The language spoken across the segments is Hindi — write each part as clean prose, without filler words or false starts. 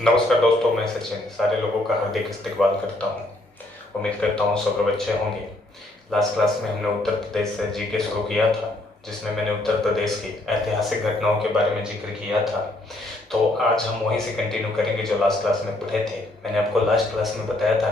नमस्कार दोस्तों, मैं सचिन सारे लोगों का हार्दिक इस्तकबाल करता हूँ। उम्मीद करता हूँ सब लोग अच्छे होंगे। लास्ट क्लास में हमने उत्तर प्रदेश से जीके शुरू किया था, जिसमें मैंने उत्तर प्रदेश की ऐतिहासिक घटनाओं के बारे में जिक्र किया था। तो आज हम वहीं से कंटिन्यू करेंगे जो लास्ट क्लास में पढ़े थे। मैंने आपको लास्ट क्लास में बताया था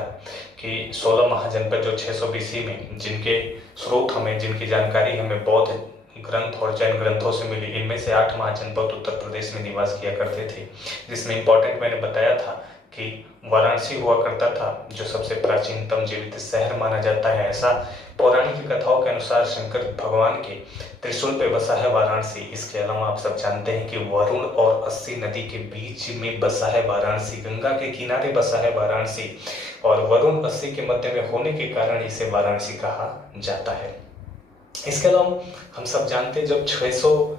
कि 16 महाजनपद जो 600 BC में जिनके स्रोत हमें, जिनकी जानकारी हमें बौद्ध ग्रंथ और जैन ग्रंथों से मिली, इनमें से 8 महाजनपद उत्तर प्रदेश में निवास किया करते थे। जिसमें इंपॉर्टेंट मैंने बताया था कि वाराणसी हुआ करता था, जो सबसे प्राचीनतम जीवित शहर माना जाता है। ऐसा पौराणिक कथाओं के अनुसार शंकर भगवान के त्रिशूल पे बसा है वाराणसी। इसके अलावा आप सब जानते हैं कि वरुण और अस्सी नदी के बीच में बसा है वाराणसी, गंगा के किनारे बसा है वाराणसी, और वरुण अस्सी के मध्य में होने के कारण इसे वाराणसी कहा जाता है। इसके अलावा हम सब जानते हैं जब 600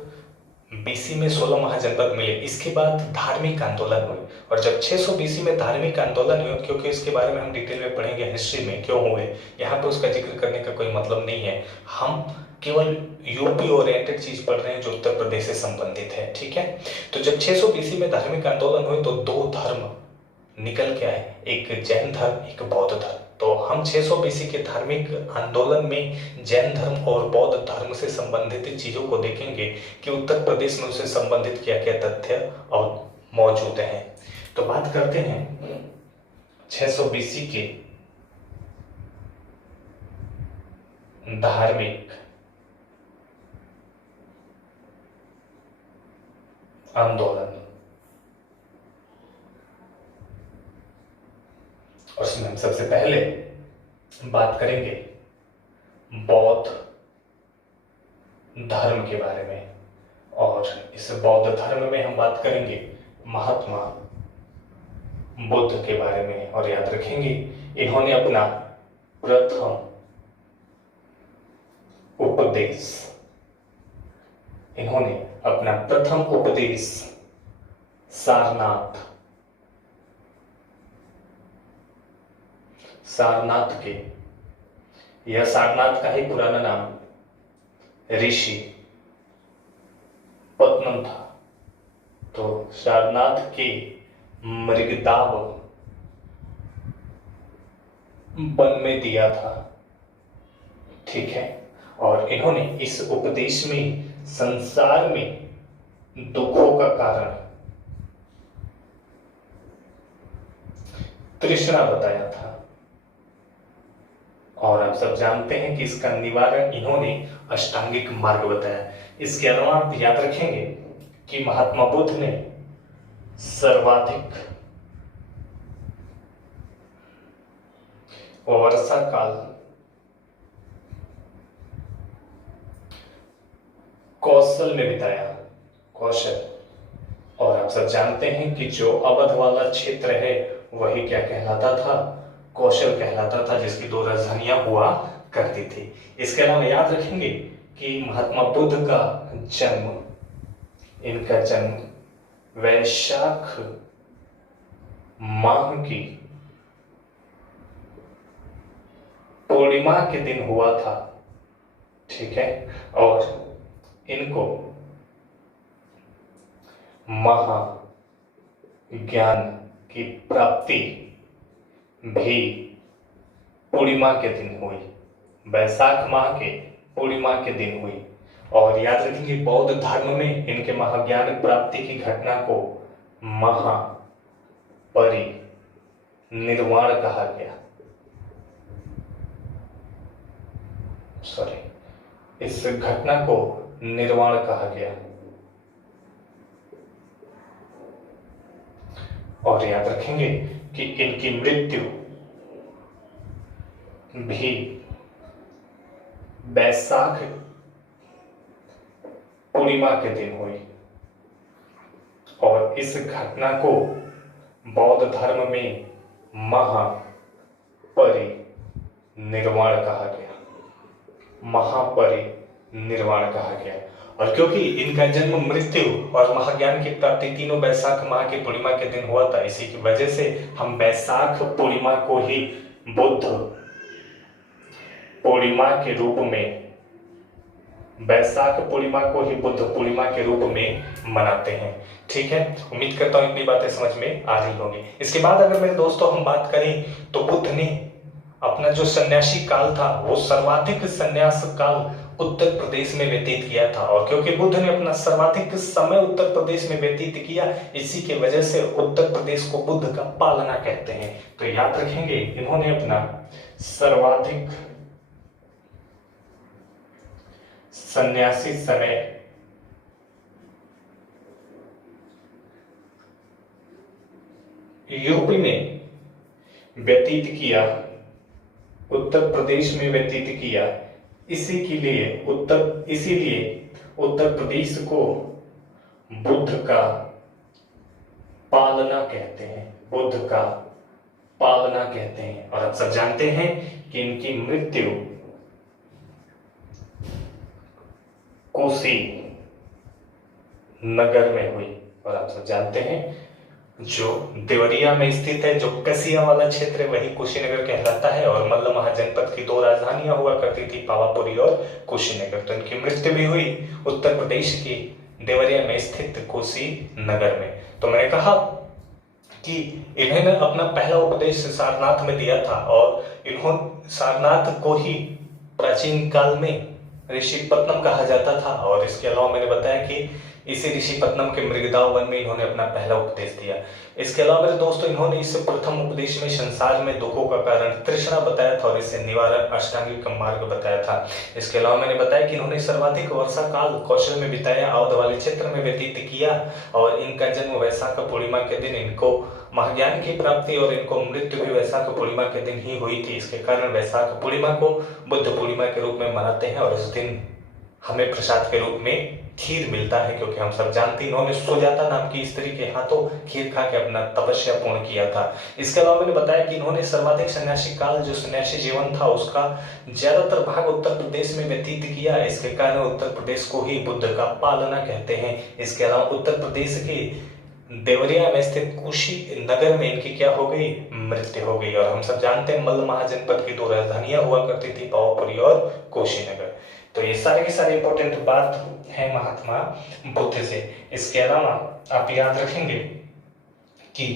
BC में 16 महाजनपद मिले, इसके बाद धार्मिक आंदोलन हुए। और जब 600 BC में धार्मिक आंदोलन हुए, क्योंकि इसके बारे में हम डिटेल में पढ़ेंगे हिस्ट्री में क्यों हुए, यहाँ पे उसका जिक्र करने का कोई मतलब नहीं है। हम केवल यूपी ओरिएंटेड चीज पढ़ रहे हैं जो उत्तर प्रदेश से संबंधित है, ठीक है। तो जब 600 BC में धार्मिक आंदोलन हुए तो दो धर्म निकल के आए, एक जैन धर्म, एक बौद्ध धर्म। तो हम 600 BC के धार्मिक आंदोलन में जैन धर्म और बौद्ध धर्म से संबंधित चीजों को देखेंगे कि उत्तर प्रदेश में उससे संबंधित क्या क्या तथ्य और मौजूद हैं। तो बात करते हैं 600 BC के धार्मिक आंदोलन, उसमें हम सबसे पहले बात करेंगे बौद्ध धर्म के बारे में। और इस बौद्ध धर्म में हम बात करेंगे महात्मा बुद्ध के बारे में। और याद रखेंगे इन्होंने अपना प्रथम उपदेश सारनाथ के, यह सारनाथ का ही पुराना नाम ऋषि पत्तनम था। तो सारनाथ के मृगदाव वन में दिया था, ठीक है। और इन्होंने इस उपदेश में संसार में दुखों का कारण तृष्णा बताया था। और आप सब जानते हैं कि इसका निवारण इन्होंने अष्टांगिक मार्ग बताया। इसके अलावा आप याद रखेंगे कि महात्मा बुद्ध ने सर्वाधिक वर्षा काल कौशल में बिताया, कौशल। और आप सब जानते हैं कि जो अवध वाला क्षेत्र है वही क्या कहलाता था, कौशल कहलाता था, जिसकी 2 राजधानियां हुआ करती थी। इसके अलावा याद रखेंगे कि महात्मा बुद्ध का जन्म, इनका जन्म वैशाख माह की पूर्णिमा के दिन हुआ था, ठीक है। और इनको महाज्ञान की प्राप्ति भी पूर्णिमा के दिन हुई, वैशाख माह के पूर्णिमा के दिन हुई। और याद रखेंगे बौद्ध धर्म में इनके महाज्ञान प्राप्ति की घटना को महापरिनिर्वाण कहा गया। इस घटना को निर्वाण कहा गया। और याद रखेंगे कि इनकी मृत्यु भी वैशाख पूर्णिमा के दिन हुई। और इस घटना को बौद्ध धर्म में महापरिनिर्वाण कहा गया, महापरिनिर्वाण कहा गया। और क्योंकि इनका जन्म, मृत्यु और महाज्ञान की प्राप्ति तीनों वैशाख माह के पूर्णिमा के दिन हुआ था, इसी की वजह से हम वैशाख पूर्णिमा को ही बुद्ध पूर्णिमा के रूप में, वैशाख पूर्णिमा को ही बुद्ध पूर्णिमा के रूप में मनाते हैं। ठीक है, उम्मीद करता हूँ इतनी बातें समझ में आ रही होंगी। इसके बाद अगर मेरे दोस्तों हम बात करें तो बुद्ध ने अपना जो सन्यासी काल था वो सर्वाधिक सन्यास काल उत्तर प्रदेश में व्यतीत किया था। और क्योंकि बुद्ध ने अपना सर्वाधिक समय उत्तर प्रदेश में व्यतीत किया, इसी की वजह से उत्तर प्रदेश को बुद्ध का पालना कहते हैं। तो याद रखेंगे, इन्होंने अपना सर्वाधिक सन्यासी समय यूपी में व्यतीत किया, उत्तर प्रदेश में व्यतीत किया, इसीलिए उत्तर प्रदेश को बुद्ध का पालना कहते हैं, बुद्ध का पालना कहते हैं। और आप सब जानते हैं कि इनकी मृत्यु कोसी नगर में हुई। और आप सब जानते हैं जो देवरिया में स्थित है, जो कसिया वाला क्षेत्र है, वही कुशीनगर कहलाता है। और मल्ल महाजनपद की 2 राजधानियां हुआ करती थी, पावापुरी और कुशीनगर। तो इनकी मृत्यु भी हुई उत्तर प्रदेश की देवरिया में स्थित कोसी नगर में। तो मैंने कहा कि इन्होंने अपना पहला उपदेश सारनाथ में दिया था, और इन्होंने सारनाथ को ही प्राचीन काल में ऋषिपत्तनम कहा जाता था। और इसके अलावा मैंने बताया कि इसी ऋषिपत्तनम के मृगदाव वन में इन्होंने अपना पहला उपदेश दिया। इसके अलावा मेरे दोस्तों, इन्होंने इस प्रथम उपदेश में संसार में दुखों का कारण तृष्णा बताया था, और इससे निवारण अष्टांगिक मार्ग बताया था। इसके अलावा मैंने बताया कि इन्होंने सर्वाधिक वर्षा काल कौशल में बिताया, अवध वाले क्षेत्र में व्यतीत किया, और इनका जन्म वैशाख पूर्णिमा के दिन इनको महाज्ञान की प्राप्ति और इनको मृत्यु भी वैशाख पूर्णिमा के दिन ही हुई थी। इसके कारण वैशाख पूर्णिमा को बुद्ध पूर्णिमा के रूप में मनाते हैं। और इस दिन हमें प्रसाद के रूप में खीर मिलता है, क्योंकि हम सब जानते हैं इन्होंने सुजाता नाम की स्त्री के हाथों खीर खा के अपना तपस्या पूर्ण किया था। इसके अलावा मैंने बताया कि इन्होंने सर्वाधिक सन्यासी काल, जो सन्यासी जीवन था, उसका ज्यादातर भाग उत्तर प्रदेश में व्यतीत किया। इसके कारण उत्तर प्रदेश को ही बुद्ध का पालना कहते हैं। इसके अलावा उत्तर प्रदेश के देवरिया में स्थित कुशी नगर में इनकी क्या हो गई, मृत्यु हो गई। और हम सब जानते हैं मल्ल महाजनपद की 2 राजधानियां हुआ करती थी, पावापुरी और कुशीनगर। तो ये सारे के सारे इंपॉर्टेंट बात है महात्मा बुद्ध से। इसके अलावा आप याद रखेंगे कि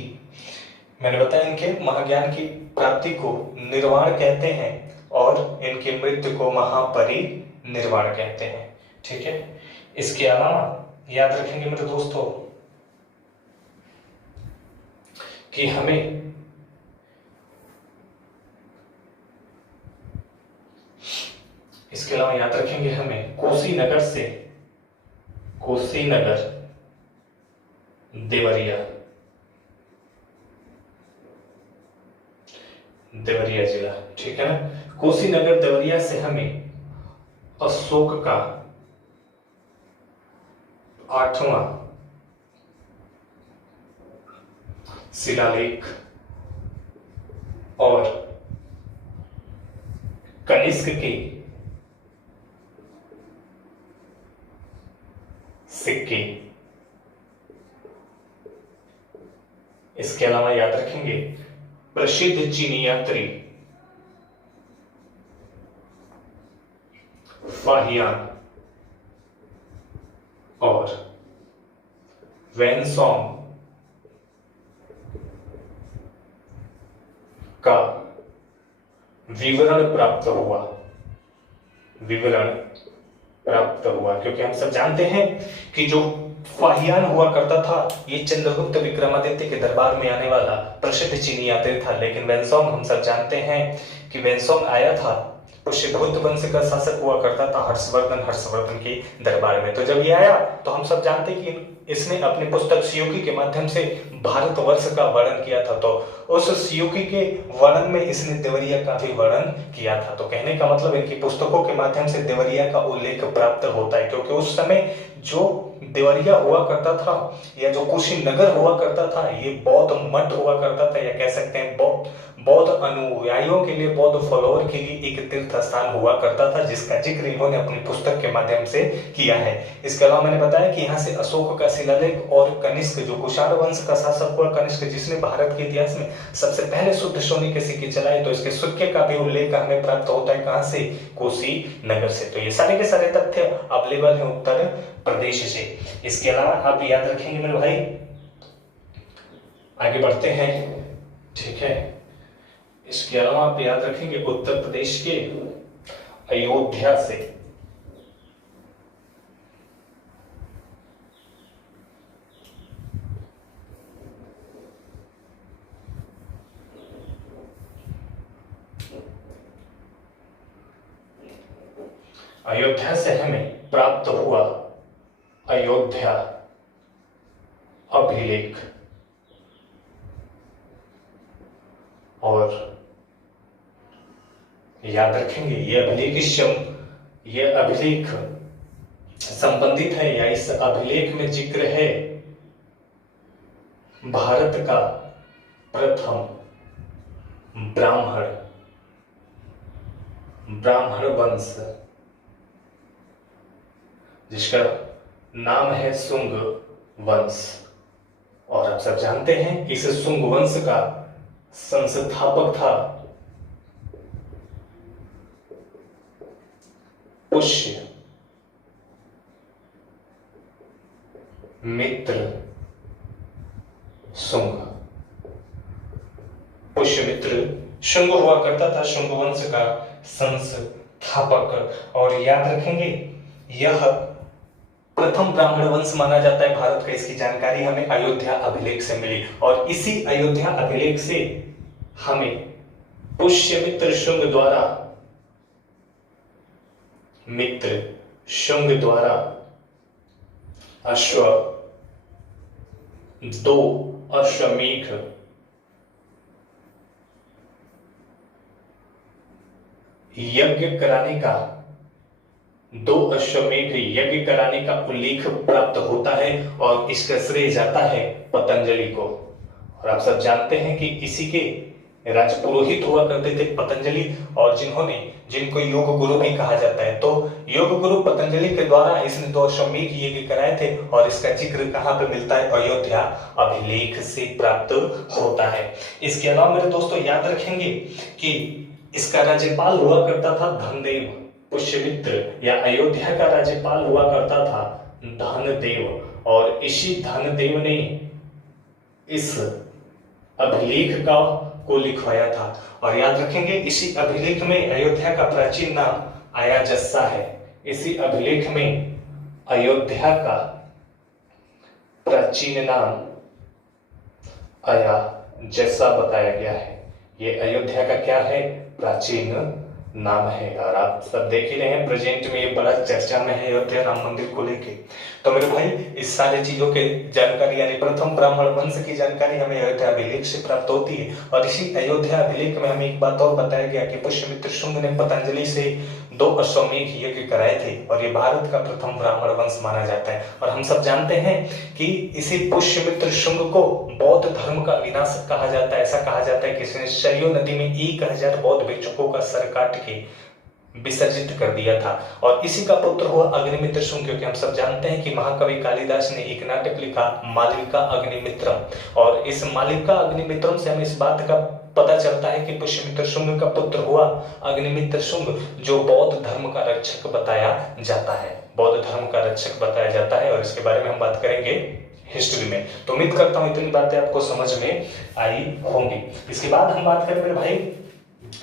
मैंने बताया इनके महाज्ञान की प्राप्ति को निर्वाण कहते हैं, और इनकी मृत्यु को महापरिनिर्वाण कहते हैं। ठीक है, इसके अलावा याद रखेंगे मेरे दोस्तों कि हमें इसके अलावा याद रखेंगे हमें कुशीनगर से देवरिया जिला, ठीक है ना। कुशीनगर देवरिया से हमें अशोक का 8वां शिलालेख और कनिष्क के सिक्के, इसके अलावा याद रखेंगे प्रसिद्ध चीनी यात्री फाहियान और वेनसोंग का विवरण प्राप्त हुआ, क्योंकि हम सब जानते हैं कि जो फाहियान हुआ करता था, ये चंद्रगुप्त विक्रमादित्य के दरबार में आने वाला प्रसिद्ध चीनी यात्री था। लेकिन वेनसोंग, हम सब जानते हैं कि वेनसोंग आया था, पुष्यभूत वंश का शासक हुआ करता था हर्षवर्धन के दरबार में। तो जब ये आया तो हम सब जानते हैं कि इसने अपनी पुस्तक सियोकी के माध्यम से भारतवर्ष का वर्णन किया था। तो उस सियोकी के वर्णन में इसने देवरिया का भी वर्णन किया था। तो कहने का मतलब इनकी पुस्तकों के माध्यम से देवरिया का उल्लेख प्राप्त होता है, क्योंकि उस समय जो देवरिया हुआ करता था या जो कुशीनगर हुआ करता था, ये बौद्ध मठ हुआ करता था, या कह सकते हैं बौद्ध अनुयायियों के लिए, बौद्ध फॉलोअर के लिए एक तीर्थ स्थान हुआ करता था, जिसका जिक्र इन्होंने अपनी पुस्तक के माध्यम से किया है। इसके अलावा मैंने बताया कि यहाँ से अशोक का शिलालेख और कनिष्क, जो कुषाण वंश का शासक हुआ कनिष्क, जिसने भारत के इतिहास में सबसे पहले शुद्ध सोने के सिक्के चलाए, तो इसके सिक्के का भी उल्लेख हमें प्राप्त होता है कहां से, कुशीनगर से। तो ये सारे के सारे तथ्य अवेलेबल है उत्तर प्रदेश से। इसके अलावा आप याद रखेंगे मेरे भाई, आगे बढ़ते हैं, ठीक है। इसके अलावा आप याद रखेंगे उत्तर प्रदेश के अयोध्या से। अयोध्या से हमें प्राप्त हुआ अयोध्या अभिलेख, और याद रखेंगे ये अभिलेख संबंधित है या इस अभिलेख में जिक्र है भारत का प्रथम ब्राह्मण वंश, जिसका नाम है शुंग वंश। और आप सब जानते हैं इस शुंग वंश का संस्थापक था पुष्यमित्र शुंग हुआ करता था, शुंग वंश का संस्थापक। और याद रखेंगे यह प्रथम ब्राह्मण वंश माना जाता है भारत का। इसकी जानकारी हमें अयोध्या अभिलेख से मिली, और इसी अयोध्या अभिलेख से हमें पुष्यमित्र शुंग द्वारा दो अश्वमेध यज्ञ कराने का उल्लेख प्राप्त होता है, और इसका श्रेय जाता है पतंजलि को। और आप सब जानते हैं कि इसी के राजपुरोहित हुआ करते थे पतंजलि, और जिनको योग गुरु भी कहा जाता है। तो योग गुरु पतंजलि के द्वारा इसने 2 अश्वमेध यज्ञ कराए थे, और इसका जिक्र कहां पे मिलता है? अयोध्या अभिलेख से प्राप्त होता है। इसके अलावा मेरे दोस्तों याद रखेंगे कि इसका राज्यपाल हुआ करता था धनदेव। पुष्यमित्र या अयोध्या का राज्यपाल हुआ करता था धनदेव, और इसी धनदेव ने इस अभिलेख को लिखवाया था। और याद रखेंगे इसी अभिलेख में अयोध्या का प्राचीन नाम अयाजस्सा है। इसी अभिलेख में अयोध्या का प्राचीन नाम अयाजस्सा बताया गया है। ये अयोध्या का क्या है? प्राचीन नाम है। और आप सब देख ही रहे हैं प्रेजेंट में ये बड़ा चर्चा में है अयोध्या राम मंदिर को लेके। तो मेरे भाई इस सारे चीजों के जानकारी यानी प्रथम ब्राह्मण वंश की जानकारी हमें अयोध्या अभिलेख से प्राप्त होती है। और इसी अयोध्या अभिलेख में हमें एक बात और बताया गया कि पुष्यमित्र शुंग ने पतंजलि से 2 अश्वमेध यज्ञ कराए थे, और ये भारत का प्रथम ब्राह्मण वंश माना जाता है। और हम सब जानते हैं कि इसी पुष्यमित्र शुंग को बौद्ध धर्म का विनाशक कहा जाता है। ऐसा कहा जाता है कि इसने सरयू नदी में 1000 बौद्ध भिक्षुकों का सर काट के विसर्जित कर दिया था। और इसी का पुत्र हुआ अग्निमित्र शुंग, क्योंकि हम सब जानते हैं कि महाकवि कालिदास ने एक नाटक लिखा मालविका अग्निमित्रम, और इस मालविका अग्निमित्रम से हमें इस बात का पता चलता है कि पुष्यमित्र शुंग का पुत्र हुआ अग्निमित्र शुंग, जो बौद्ध धर्म का रक्षक बताया जाता है। और इसके बारे में हम बात करेंगे हिस्ट्री में। तो उम्मीद करता हूं इतनी बातें आपको समझ में आई होंगी। इसके बाद हम बात करें मेरे भाई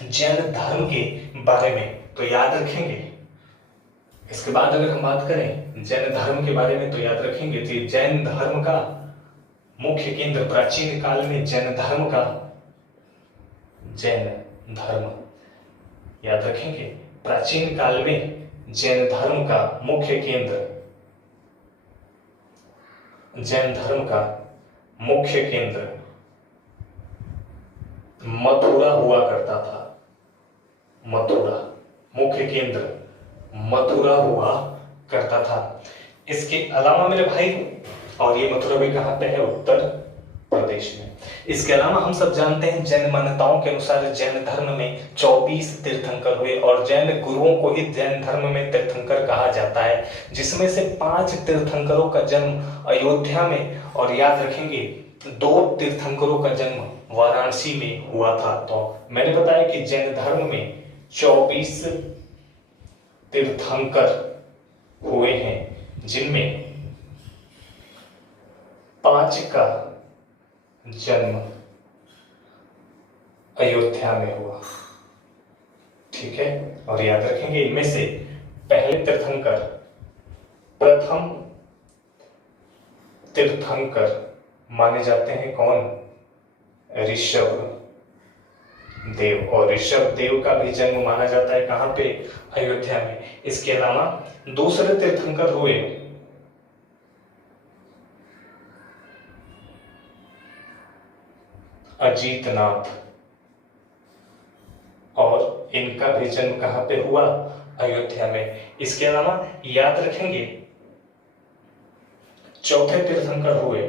जैन धर्म के बारे में, तो याद रखेंगे। इसके बाद अगर हम बात करें जैन धर्म के बारे में, तो याद रखेंगे कि जैन धर्म का मुख्य केंद्र प्राचीन काल में जैन धर्म याद रखेंगे, प्राचीन काल में जैन धर्म का मुख्य केंद्र मथुरा हुआ करता था। मथुरा हुआ करता था। इसके अलावा मेरे भाई, और ये मथुरा भी कहां पे है? उत्तर प्रदेश में। इसके अलावा हम सब जानते हैं जैन मान्यताओं के अनुसार जैन धर्म में 24 तीर्थंकर हुए, और जैन गुरुओं को ही जैन धर्म में तीर्थंकर कहा जाता है, जिसमें से 5 तीर्थंकरों का जन्म अयोध्या में, और याद रखेंगे 2 तीर्थंकरों का जन्म वाराणसी में हुआ था। तो मैंने बताया कि जैन धर्म में 24 तीर्थंकर हुए हैं, जिनमें 5 का जन्म अयोध्या में हुआ। ठीक है, और याद रखेंगे इनमें से पहले तीर्थंकर, प्रथम तीर्थंकर माने जाते हैं कौन? ऋषभ देव। और ऋषभ देव का भी जन्म माना जाता है कहां पे? अयोध्या में। इसके अलावा दूसरे तीर्थंकर हुए अजीतनाथ, और इनका भी जन्म कहां पे हुआ? अयोध्या में। इसके अलावा याद रखेंगे चौथे तीर्थंकर हुए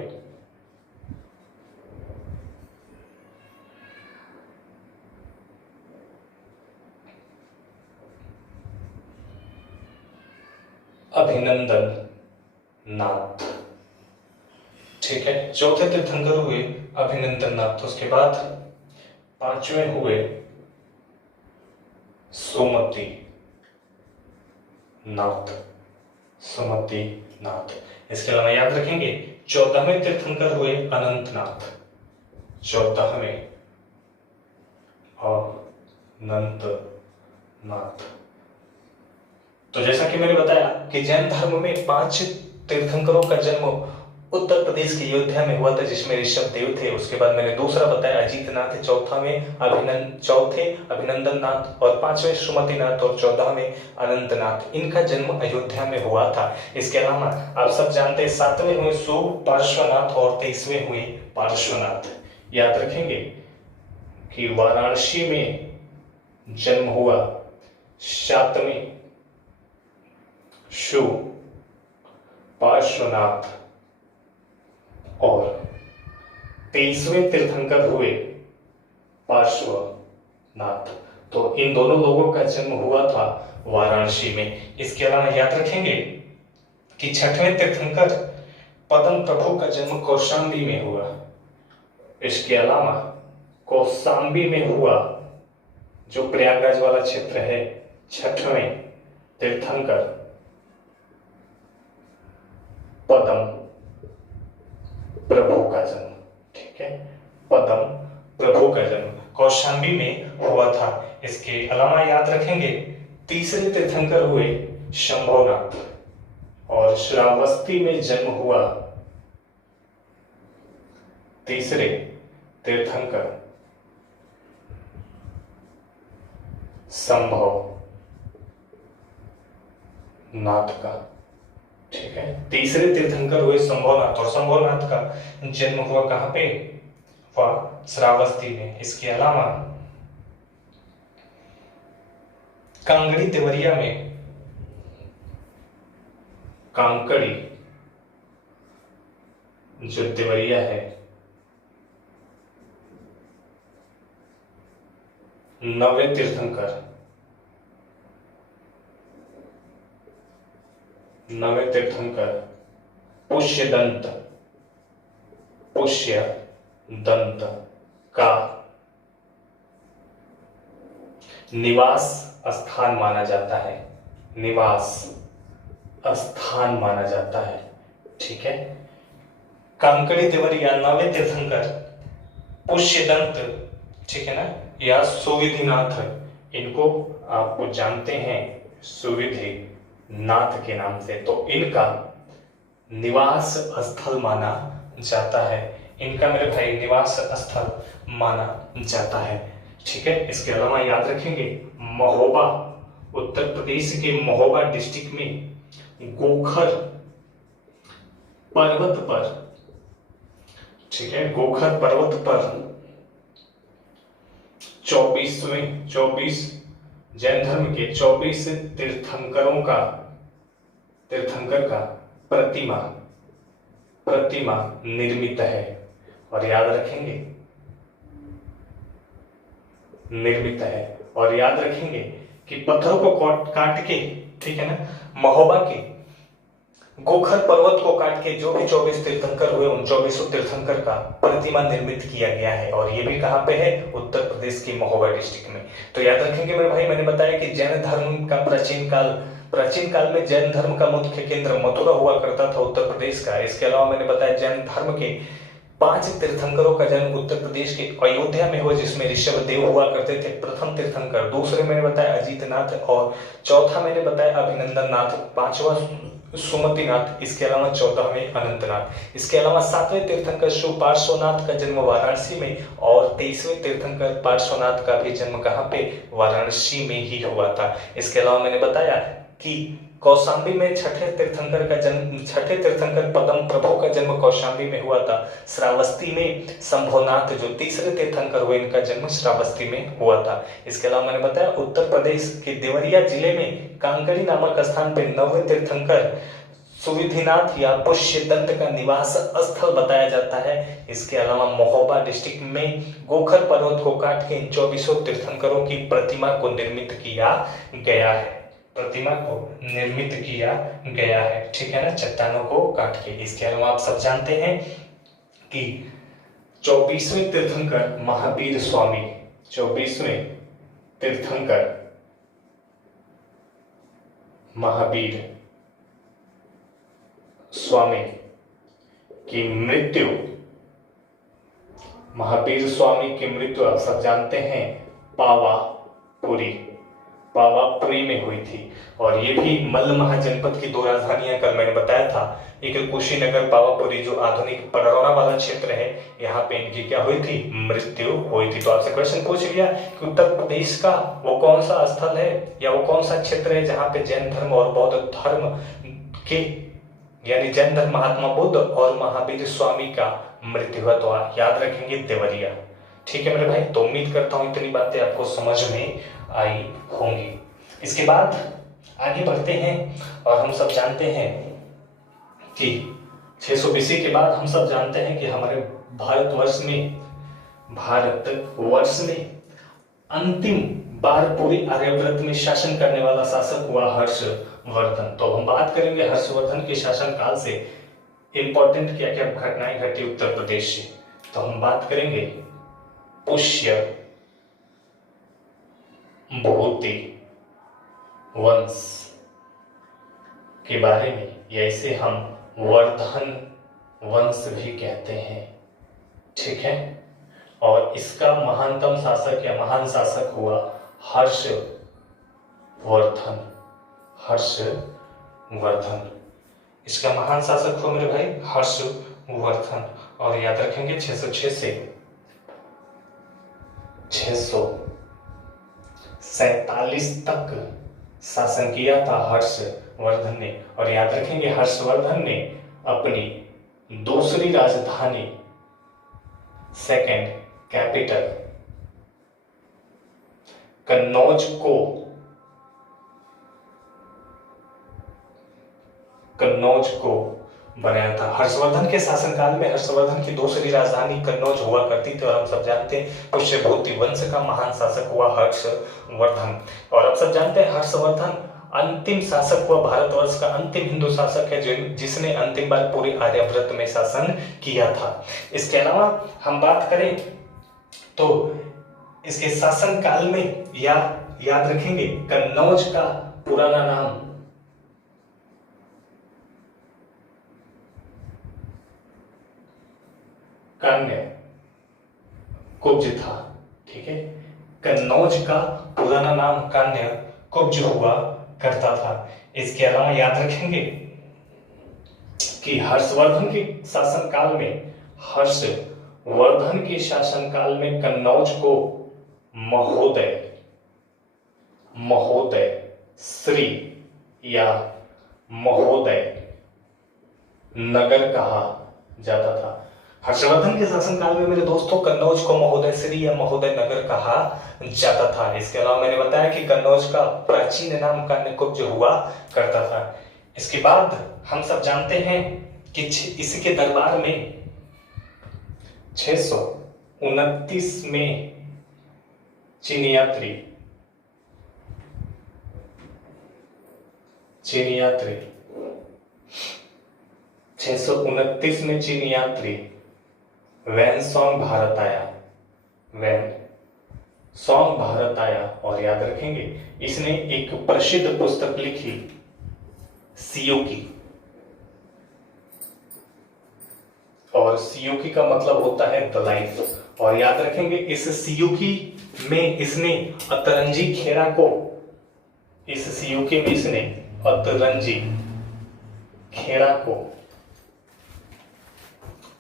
अभिनंदन नाथ। ठीक है, चौथे तीर्थंकर हुए अभिनंदन नाथ। उसके बाद 5वें हुए सुमति नाथ, सुमति नाथ। इसके अलावा याद रखेंगे 14वें तीर्थंकर हुए अनंतनाथ, 14वें अनंतनाथ। तो जैसा कि मैंने बताया कि जैन धर्म में 5 तीर्थंकरों का जन्म उत्तर प्रदेश की अयोध्या में हुआ था, जिसमें ऋषभ देव थे। उसके बाद मैंने दूसरा बताया अजीतनाथ, चौथे अभिनंदन नाथ, और 5वें सुमति नाथ, और 14वें अनंतनाथ। इनका जन्म अयोध्या में हुआ था। इसके अलावा आप सब जानते हैं 7वें हुए सुपार्श्वनाथ और 23वें हुए पार्श्वनाथ। याद रखेंगे कि वाराणसी में जन्म हुआ 7वें शिव पार्श्वनाथ, और 23वें तीर्थंकर हुए पार्श्वनाथ। तो इन दोनों लोगों का जन्म हुआ था वाराणसी में। इसके अलावा याद रखेंगे कि 6वें तीर्थंकर पद्म प्रभु का जन्म कौशाम्बी में हुआ। इसके अलावा कौशाम्बी में हुआ, जो प्रयागराज वाला क्षेत्र है, 6वें तीर्थंकर पद्म प्रभु का जन्म। ठीक है, पद्म प्रभु का जन्म कौशाम्बी में हुआ था। इसके अलावा याद रखेंगे तीसरे तीर्थंकर हुए शंभुनाथ, और श्रावस्ती में जन्म हुआ तीसरे तीर्थंकर संभव नाथ का। ठीक है, तीसरे तीर्थंकर हुए संभवनाथ, और संभवनाथ का जन्म हुआ कहां पे? वह श्रावस्ती में। इसके अलावा कांगड़ी देवरिया में, कांकड़ी जो देवरिया है, 9वें तीर्थंकर पुष्यदंत का निवास स्थान माना जाता है, निवास स्थान माना जाता है। ठीक है, कांकड़ी देवरिया 9वें तीर्थंकर पुष्यदंत, ठीक है ना, या सुविधिनाथ, इनको आप जानते हैं सुविधि नाथ के नाम से। तो इनका निवास स्थल माना जाता है, इनका मेरे भाई निवास स्थल माना जाता है। ठीक है, इसके अलावा याद रखेंगे महोबा, उत्तर प्रदेश के महोबा डिस्ट्रिक्ट में गोखर पर्वत पर, ठीक है, गोखर पर्वत पर 24 जैन धर्म के 24 तीर्थंकर का प्रतिमा निर्मित है। और याद रखेंगे निर्मित है, और याद रखेंगे कि पत्थरों को काट के, ठीक है ना, महोबा के गोखर पर्वत को काट के जो भी 24 तीर्थंकर हुए उन 24 तीर्थंकर का प्रतिमा निर्मित किया गया है। और ये भी कहाँ पे है? उत्तर प्रदेश की महोबा डिस्ट्रिक्ट में। तो याद रखेंगे मेरे भाई, मैंने बताया कि जैन धर्म का प्राचीन काल में जैन धर्म का मुख्य केंद्र मथुरा हुआ करता था उत्तर प्रदेश का। इसके अलावा मैंने बताया जैन धर्म के 5 तीर्थंकरों का जन्म उत्तर प्रदेश के अयोध्या में हुआ, जिसमें ऋषभदेव हुआ करते थे प्रथम तीर्थंकर। दूसरे मैंने बताया अजीतनाथ, और चौथा मैंने बताया अभिनंदन नाथ, पांचवा सुमतिनाथ, इसके अलावा 14वें अनंतनाथ। इसके अलावा 7वें तीर्थंकर शिव पार्श्वनाथ का जन्म वाराणसी में, और 23वें तीर्थंकर पार्श्वनाथ का भी जन्म कहाँ पे? वाराणसी में ही हुआ था। इसके अलावा मैंने बताया कि कौशाम्बी में छठे तीर्थंकर पद्म प्रभु का जन्म कौशाम्बी में हुआ था। श्रावस्ती में शंभुनाथ जो तीसरे तीर्थंकर हुए, इनका जन्म श्रावस्ती में हुआ था। इसके अलावा मैंने बताया उत्तर प्रदेश के देवरिया जिले में कांकड़ी नामक स्थान पे 9वें तीर्थंकर सुविधिनाथ या पुष्यदंत का निवास स्थल बताया जाता है। इसके अलावा महोबा डिस्ट्रिक्ट में गोखर पर्वत को काट के इन 24 तीर्थंकरों की प्रतिमा को निर्मित किया गया है। ठीक है ना, चट्टानों को काट के। इसके अलावा आप सब जानते हैं कि 24वें तीर्थंकर महावीर स्वामी, 24वें तीर्थंकर महावीर स्वामी की मृत्यु, महावीर स्वामी की मृत्यु आप सब जानते हैं पावापुरी में हुई थी। और ये भी मल्ल महाजनपद की 2 राजधानियां कल मैंने बताया था, एक कुशीनगर पावापुरी जो आधुनिक पडरौना वाला क्षेत्र है, यहाँ पे इनकी क्या हुई थी? मृत्यु हुई थी। तो आपसे क्वेश्चन पूछ लिया कि उत्तर प्रदेश का वो कौन सा स्थल है या वो कौन सा क्षेत्र है जहाँ पे जैन धर्म और बौद्ध धर्म के, यानी जैन धर्म महात्मा बुद्ध और महावीर स्वामी का मृत्यु हुआ। तो याद रखेंगे देवरिया। ठीक है मेरे भाई, तो उम्मीद करता हूँ इतनी बातें आपको समझ में आई होंगी। इसके बाद आगे बढ़ते हैं, और हम सब जानते हैं कि 600 BC के बाद हम सब जानते हैं कि हमारे भारतवर्ष में अंतिम बार पूरी आर्यव्रत में शासन करने वाला शासक हुआ हर्षवर्धन। तो हम बात करेंगे हर्षवर्धन के शासन काल से इंपॉर्टेंट क्या क्या घटनाएं घटी उत्तर प्रदेश से। तो हम बात करेंगे पुष्य भूति वंश के बारे में, या इसे हम वर्धन वंश भी कहते हैं। ठीक है, और इसका महानतम शासक या महान शासक हुआ हर्षवर्धन। इसका महान शासक हुआ मेरे भाई हर्षवर्धन। और याद रखेंगे 606 से 647 तक शासन किया था हर्षवर्धन ने। और याद रखेंगे हर्षवर्धन ने अपनी दूसरी राजधानी, सेकंड कैपिटल कन्नौज को बनाया था। हर्षवर्धन के शासनकाल में हर्षवर्धन की दूसरी राजधानी कन्नौज हुआ करती थी। और हम सब जानते हैं पुष्यभूति वंश का महान शासक हुआ हर्षवर्धन। और आप सब जानते हैं हर्षवर्धन अंतिम शासक हुआ, भारतवर्ष का अंतिम हिंदू शासक है जिसने अंतिम बार पूरे आर्यव्रत में शासन किया था। इसके अलावा हम बात करें तो इसके शासन काल में याद रखेंगे कन्नौज का पुराना नाम कान्यकुब्ज था। ठीक है, कन्नौज का पुराना नाम कान्यकुब्ज हुआ करता था। इसके अलावा याद रखेंगे कि हर्षवर्धन के शासनकाल में कन्नौज को महोदय श्री या महोदय नगर कहा जाता था। हर्षवर्धन के शासनकाल में मेरे दोस्तों कन्नौज को महोदय श्री या महोदय नगर कहा जाता था। इसके अलावा मैंने बताया कि कन्नौज का प्राचीन नाम कान्यकुब्ज हुआ करता था। इसके बाद हम सब जानते हैं कि इसके दरबार में 629 में चीनी यात्री 629 में चीन यात्री वैनसोंग भारत आया, वैन सॉन्ग भारत आया। और याद रखेंगे इसने एक प्रसिद्ध पुस्तक लिखी सियोकी, और सियोकी का मतलब होता है द लाइफ। और याद रखेंगे इस सियोकी में इसने अतरंजी खेड़ा को, इस सियोकी में इसने अतरंजी खेड़ा को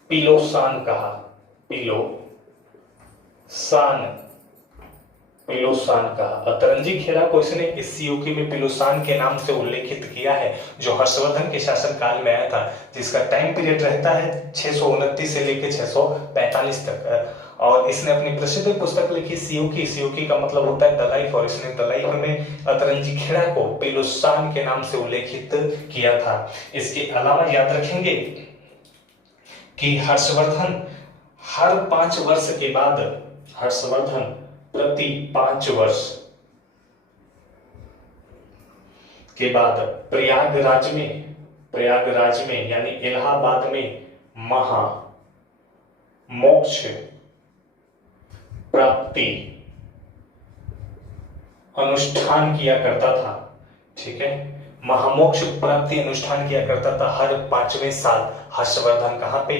पिलोसान कहा, पिलोसान कहा। अतरंजी खेड़ा को इसने इस सियोकी में पिलोसान के नाम से उल्लेखित किया है, जो हर्षवर्धन के शासन काल में आया था, जिसका टाइम पीरियड रहता है 629 से लेकर 645 तक। और इसने अपनी प्रसिद्ध पुस्तक लिखी सियोकी, सियोकी का मतलब होता है द लाइफ, और इसने द लाइफ में अतरंजी खेड़ा को पिलोसान के नाम से उल्लेखित किया था। इसके अलावा याद रखेंगे कि हर्षवर्धन हर 5 वर्ष के बाद, हर्षवर्धन प्रति 5 वर्ष के बाद प्रयागराज में यानी इलाहाबाद में महा मोक्ष प्राप्ति अनुष्ठान किया करता था। ठीक है, महामोक्ष प्राप्ति अनुष्ठान किया करता था हर 5वें साल हर्षवर्धन। कहां पे?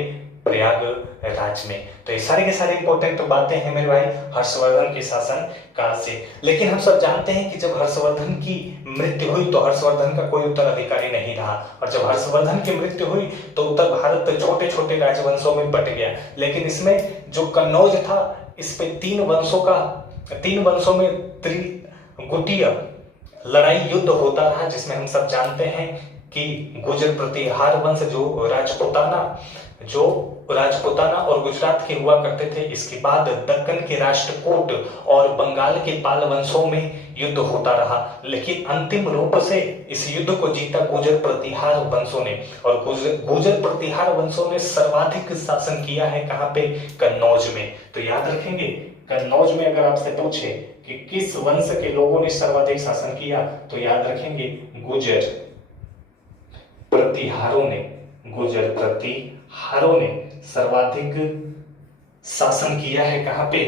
प्रयागराज में। तो ये सारे के सारे इंपॉर्टेंट बातें हैं मेरे भाई हर्षवर्धन के शासन काल से। लेकिन हम सब जानते हैं कि जब हर्षवर्धन की मृत्यु हुई तो हर्षवर्धन का कोई उत्तराधिकारी नहीं रहा, और जब हर्षवर्धन की मृत्यु हुई तो उत्तर भारत छोटे छोटे राजवंशों में बट गया। लेकिन इसमें जो कन्नौज था, इस पे 3 वंशों में त्रिगुटीय लड़ाई युद्ध होता रहा, जिसमें हम सब जानते हैं कि गुर्जर प्रतिहार वंश जो राजपूताना और गुजरात के हुआ करते थे। इसके बाद दक्कन के राष्ट्रकूट और बंगाल के पाल वंशों में युद्ध होता रहा, लेकिन अंतिम रूप से इस युद्ध को जीता गुर्जर प्रतिहार वंशों ने। और गुर्जर प्रतिहार वंशों ने सर्वाधिक शासन किया है कहां पे? कन्नौज में। तो याद रखेंगे कन्नौज में अगर आपसे पूछे कि किस वंश के लोगों ने सर्वाधिक शासन किया, तो याद रखेंगे गुर्जर प्रतिहारों ने सर्वाधिक शासन किया है कहां पे?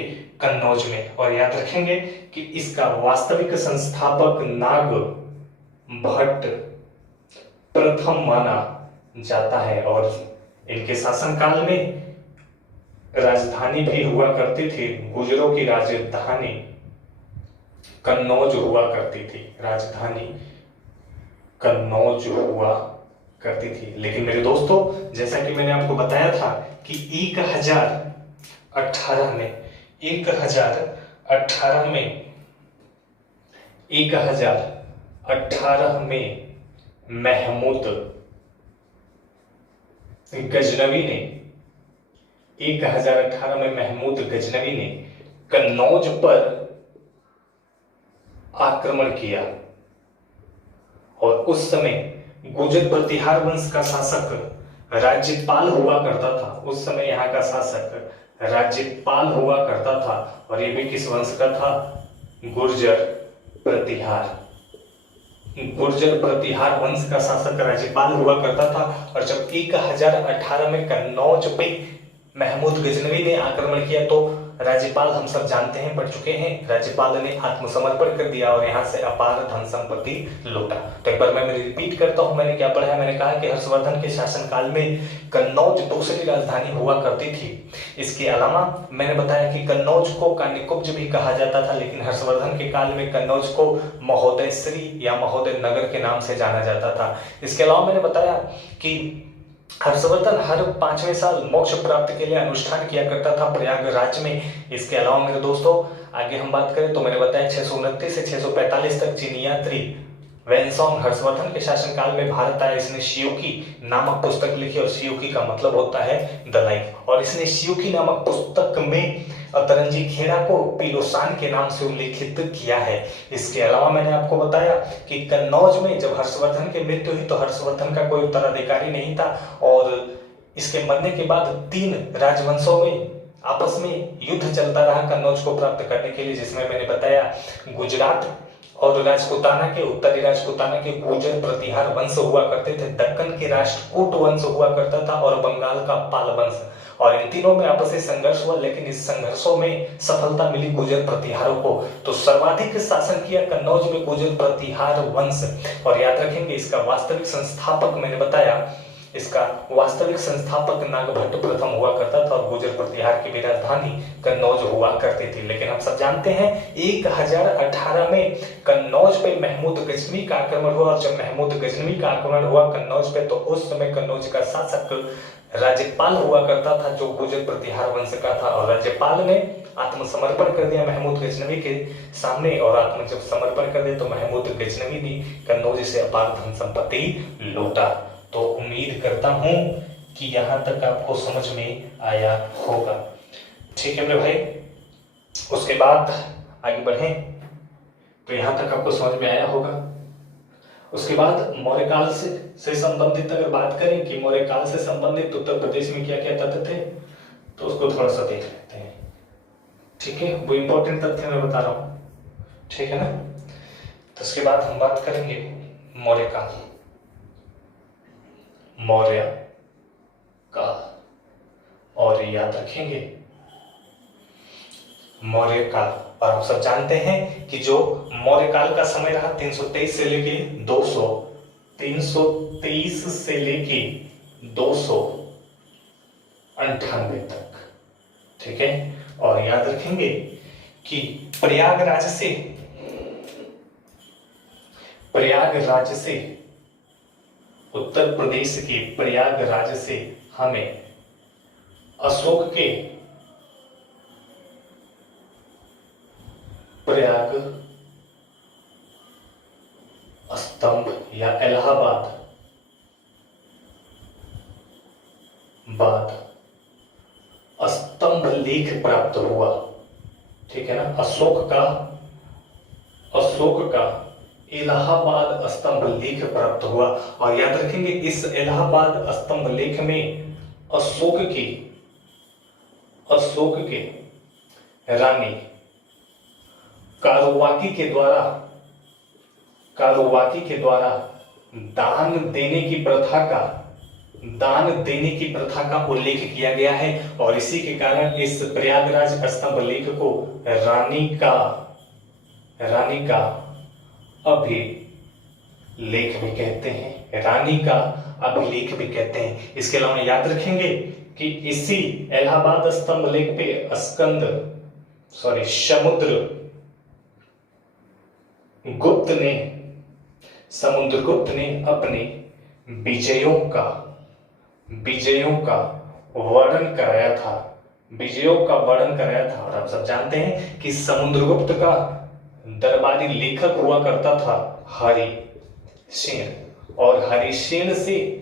कन्नौज में। और याद रखेंगे कि इसका वास्तविक संस्थापक नाग भट्ट प्रथम माना जाता है, और इनके शासनकाल में राजधानी भी हुआ करती थी, गुर्जरों की राजधानी कन्नौज हुआ करती थी, राजधानी कन्नौज हुआ करती थी। लेकिन मेरे दोस्तों जैसा कि मैंने आपको बताया था कि 1018 में महमूद गजनवी ने कन्नौज पर आक्रमण किया, और उस समय गुर्जर प्रतिहार वंश का शासक राज्यपाल हुआ करता था। उस समय यहाँ का शासक राज्यपाल हुआ करता था, और ये भी किस वंश का था? गुर्जर प्रतिहार वंश का शासक राज्यपाल हुआ करता था। और जब 1018 में कन्नौज पे महमूद गजनवी ने आक्रमण किया तो राज्यपाल हम सब जानते हैं, पढ़ चुके हैं, राज्यपाल ने आत्मसमर्पण कर दिया और यहाँ से अपार धन संपत्ति लूटा। तो एक बार मैं रिपीट करता हूँ, मैंने क्या पढ़ा है। मैंने कहा कि हर्षवर्धन के शासनकाल में कन्नौज दूसरी राजधानी हुआ करती थी। इसके अलावा मैंने बताया कि कन्नौज को कान्यकुब्ज भी कहा जाता था, लेकिन हर्षवर्धन के काल में कन्नौज को महोदयश्री या महोदय नगर के नाम से जाना जाता था। इसके अलावा मैंने बताया कि हर्षवर्धन हर 5वें साल मोक्ष प्राप्ति के लिए अनुष्ठान किया करता था प्रयागराज में। इसके अलावा मेरे दोस्तों आगे हम बात करें तो मैंने बताया 629 से 645 तक चीनी यात्री वैनसोंग हर्षवर्धन के शासनकाल में भारत आया। इसने सियोकी नामक पुस्तक लिखी, और सियोकी का मतलब होता है द लाइफ। और इसने सियोकी नामक पुस्तक में अतरंजी खेड़ा को पिलोसान के नाम से उल्लेखित किया है। इसके अलावा मैंने आपको बताया कि कन्नौज में जब हर्षवर्धन की मृत्यु हुई तो हर्षवर्धन का कोई उत्तराधिकारी नहीं था, और इसके मरने के बाद 3 राजवंशों में आपस में युद्ध चलता रहा कन्नौज को प्राप्त करने के लिए, जिसमें मैंने बताया गुजरात और राजपूताना के, उत्तरी राजपूताना के गुर्जर प्रतिहार वंश हुआ करते थे, दक्कन के राष्ट्रकूट वंश हुआ करता था और बंगाल का पाल वंश। और इन तीनों में आपसी संघर्ष हुआ, लेकिन इस संघर्षों में सफलता मिली गुर्जर प्रतिहारों को। तो सर्वाधिक शासन किया कन्नौज में गुर्जर प्रतिहार वंश। और याद रखेंगे इसका वास्तविक संस्थापक मैंने बताया, इसका वास्तविक संस्थापक नागभट्ट प्रथम हुआ करता था और गुर्जर प्रतिहार की भी राजधानी कन्नौज हुआ करती थी। लेकिन हम सब जानते हैं 1018 में कन्नौज पे महमूद गजनवी का आक्रमण हुआ, और जब महमूद गजनवी का आक्रमण हुआ कन्नौज पे, तो उस समय कन्नौज का शासक राज्यपाल हुआ करता था जो गुर्जर प्रतिहार वंश का था। और राज्यपाल ने आत्मसमर्पण कर दिया महमूद गजनवी के सामने, और आत्म जब समर्पण कर दिया तो महमूद गजनवी ने कन्नौज से अपार धन संपत्ति लूटा। तो उम्मीद करता हूं कि यहां तक आपको समझ में आया होगा। ठीक है मेरे भाई, उसके बाद आगे बढ़ें तो यहां तक आपको समझ में आया होगा। उसके बाद मौर्य काल से संबंधित अगर बात करें कि मौर्य काल से संबंधित उत्तर प्रदेश में क्या क्या तथ्य थे, तो उसको थोड़ा सा देख लेते हैं। ठीक है, वो इंपॉर्टेंट तथ्य मैं बता रहा हूं, ठीक है ना। तो उसके बाद हम बात करेंगे मौर्य काल, मौर्य काल, और याद रखेंगे मौर्य काल। और हम सब जानते हैं कि जो मौर्य काल का समय रहा 323 से लेके 200, 323 से लेके 298 तक, ठीक है। और याद रखेंगे कि प्रयागराज से उत्तर प्रदेश के प्रयागराज से हमें अशोक के प्रयाग स्तंभ या इलाहाबाद स्तंभ लेख प्राप्त हुआ, ठीक है ना। अशोक का इलाहाबाद स्तंभ लेख प्राप्त हुआ। और याद रखेंगे इस इलाहाबाद स्तंभ लेख में अशोक के रानी कारुवाकी के द्वारा दान देने की प्रथा का उल्लेख किया गया है। और इसी के कारण इस प्रयागराज स्तंभ लेख को रानी का अभिलेख भी कहते हैं, रानी का अभिलेख भी कहते हैं। इसके अलावा याद रखेंगे कि इसी इलाहाबाद स्तंभ लेख पे समुद्रगुप्त ने अपने विजयों का वर्णन कराया था। और आप सब जानते हैं कि समुद्रगुप्त का दरबारी लेखक हुआ करता था हरिसेन, और हरिसेन से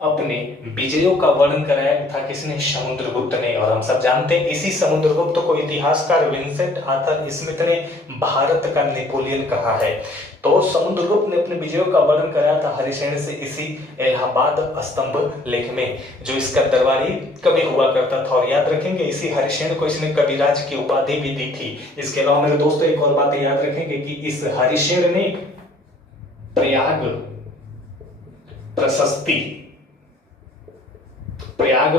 अपने विजयों का वर्णन कराया था किसने? समुद्रगुप्त ने। और हम सब जानते हैं इसी समुद्रगुप्त को इतिहासकार विंसेंट आर्थर स्मिथ ने भारत का नेपोलियन कहा है। तो समुद्रगुप्त ने अपने विजयों का वर्णन कराया था हरिसेन से इसी इलाहाबाद स्तंभ लेख में, जो इसका दरबारी कवि हुआ करता था। और याद रखेंगे इसी हरिसेन को इसने कविराज की उपाधि भी दी थी। इसके अलावा मेरे दोस्तों एक और बात याद रखेंगे कि इस हरिसेन ने प्रयाग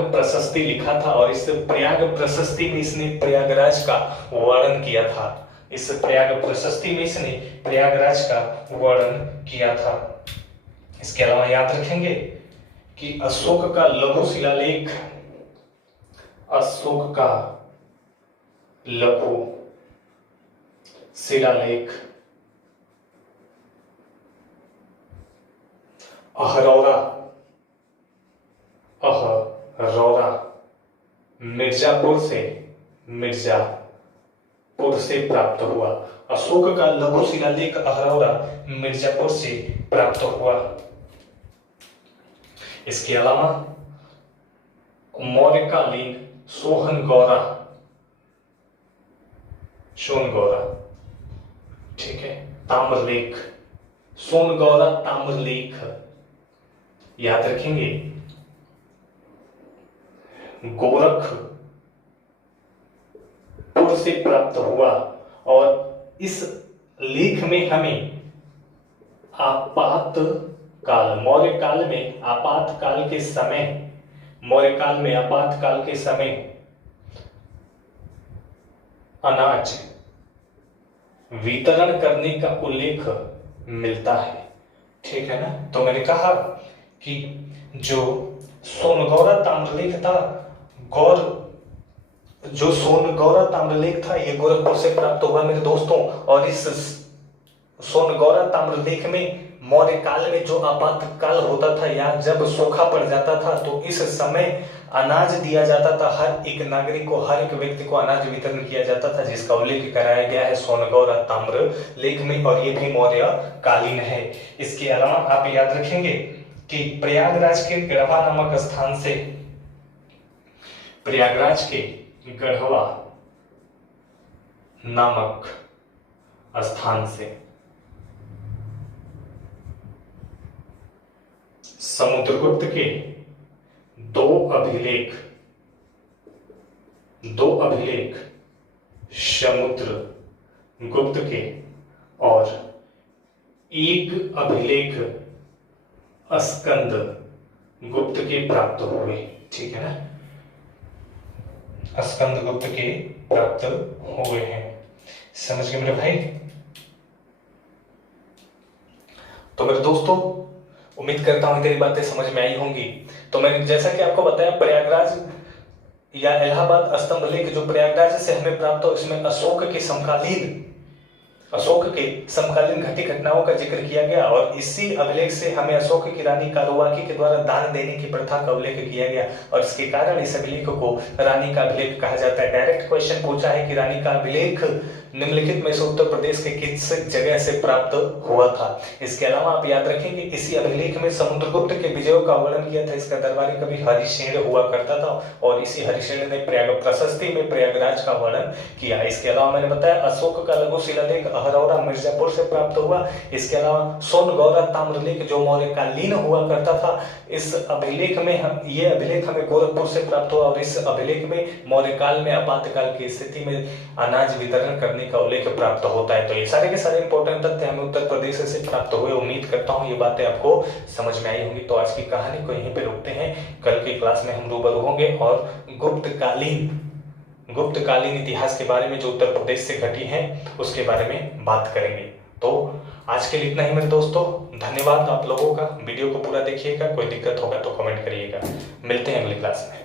प्रशस्ति लिखा था, और इस प्रयाग प्रशस्ति में इसने प्रयागराज का वर्णन किया था। इस प्रयाग प्रशस्ति में इसने प्रयागराज का वर्णन किया था। इसके अलावा याद रखेंगे कि अशोक का लघु शिलालेख अहरौरा मिर्जापुर से प्राप्त हुआ। अशोक का लघु शिलालेख अहरौरा मिर्जापुर से प्राप्त हुआ। इसके अलावा मौर्यकालीन सोनगौरा, ठीक है, ताम्रलेख, सोनगौरा ताम्रलेख याद रखेंगे गोरखपुर से प्राप्त हुआ। और इस लेख में हमें आपातकाल, मौर्य काल में आपातकाल के समय अनाज वितरण करने का उल्लेख मिलता है। ठीक है ना। तो मैंने कहा कि जो सोनगौरा ताम्रलेख था, सोनगौरा ताम्रलेख था, ये गोरखपुर से प्राप्त हुआ मेरे दोस्तों। और इस सोनगौरा ताम्रलेख में मौर्य काल में जो आपातकाल होता था या जब सूखा पड़ जाता था, तो इस समय अनाज दिया जाता था। हर एक नागरिक को, हर एक व्यक्ति को अनाज वितरण किया जाता था, जिसका उल्लेख कराया गया है सोनगौरा ताम्रलेख में, और ये भी मौर्य कालीन है। इसके अलावा आप याद रखेंगे कि प्रयागराज के गढ़वा नामक स्थान से, प्रयागराज के गढ़वा नामक स्थान से समुद्रगुप्त के दो अभिलेख समुद्रगुप्त के और एक अभिलेख स्कंदगुप्त के प्राप्त हुए। ठीक है ना, स्कंदगुप्त के प्राप्त हुए हैं। समझ गए मेरे भाई। तो मेरे दोस्तों, उम्मीद करता हूं तेरी बातें समझ में आई होंगी। तो मैंने जैसा कि आपको बताया, प्रयागराज या इलाहाबाद स्तंभलेख जो प्रयागराज से हमें प्राप्त हो, इसमें अशोक के समकालीन घटी घटनाओं का जिक्र किया गया, और इसी अभिलेख से हमें अशोक की रानी कालवाकी के द्वारा दान देने की प्रथा का उल्लेख किया गया, और इसके कारण इस अभिलेख को रानी का अभिलेख कहा जाता है। डायरेक्ट क्वेश्चन पूछा है कि रानी का अभिलेख निम्नलिखित में से उत्तर प्रदेश के किस जगह से प्राप्त हुआ था। इसके अलावा आप याद रखें कि इसी अभिलेख में समुद्रगुप्त के विजयों का वर्णन किया था। इसका दरबारी कवि हरिशेण हुआ करता था, और इसी हरिशेण ने प्रशस्ति में प्रयागराज का वर्णन किया। इसके अलावा मैंने बताया अशोक का लघु शिलालेख अहरौरा मिर्जापुर से प्राप्त हुआ। इसके अलावा सोनगौरा ताम्रलेख जो मौर्य कालीन हुआ करता था, इस अभिलेख में ये अभिलेख हमें गोरखपुर से प्राप्त हुआ, और इस अभिलेख में मौर्य काल में आपातकाल की स्थिति में अनाज वितरण करने का उल्लेख प्राप्त होता है। तो ये सारे के सारे इंपॉर्टेंट तथ्य हमें उत्तर प्रदेश से प्राप्त हुए। उम्मीद करता हूँ ये बातें आपको समझ में आई होंगी। तो आज की कहानी को यहीं पे रोकते हैं। कल की क्लास में हम रूबरू होंगे और गुप्तकालीन इतिहास के बारे में जो उत्तर प्रदेश से घटी है उसके बारे में बात करेंगे। तो आज के लिए इतना ही मेरे दोस्तों। धन्यवाद आप लोगों का। वीडियो को पूरा देखिएगा, कोई दिक्कत होगा तो कमेंट करिएगा। मिलते हैं अगली क्लास में।